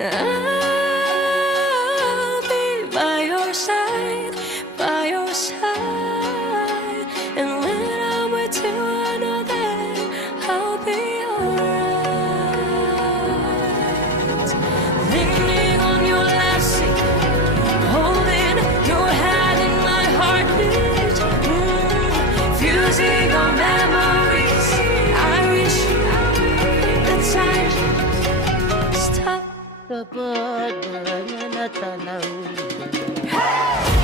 I'll be by your side, by your side. And when I'm with you, I know that I'll be alright. Leaning on your lassie, holding your hand in my heartbeat, fusing our memories. I wish the time stop. Kapag mga natanaw. Hey!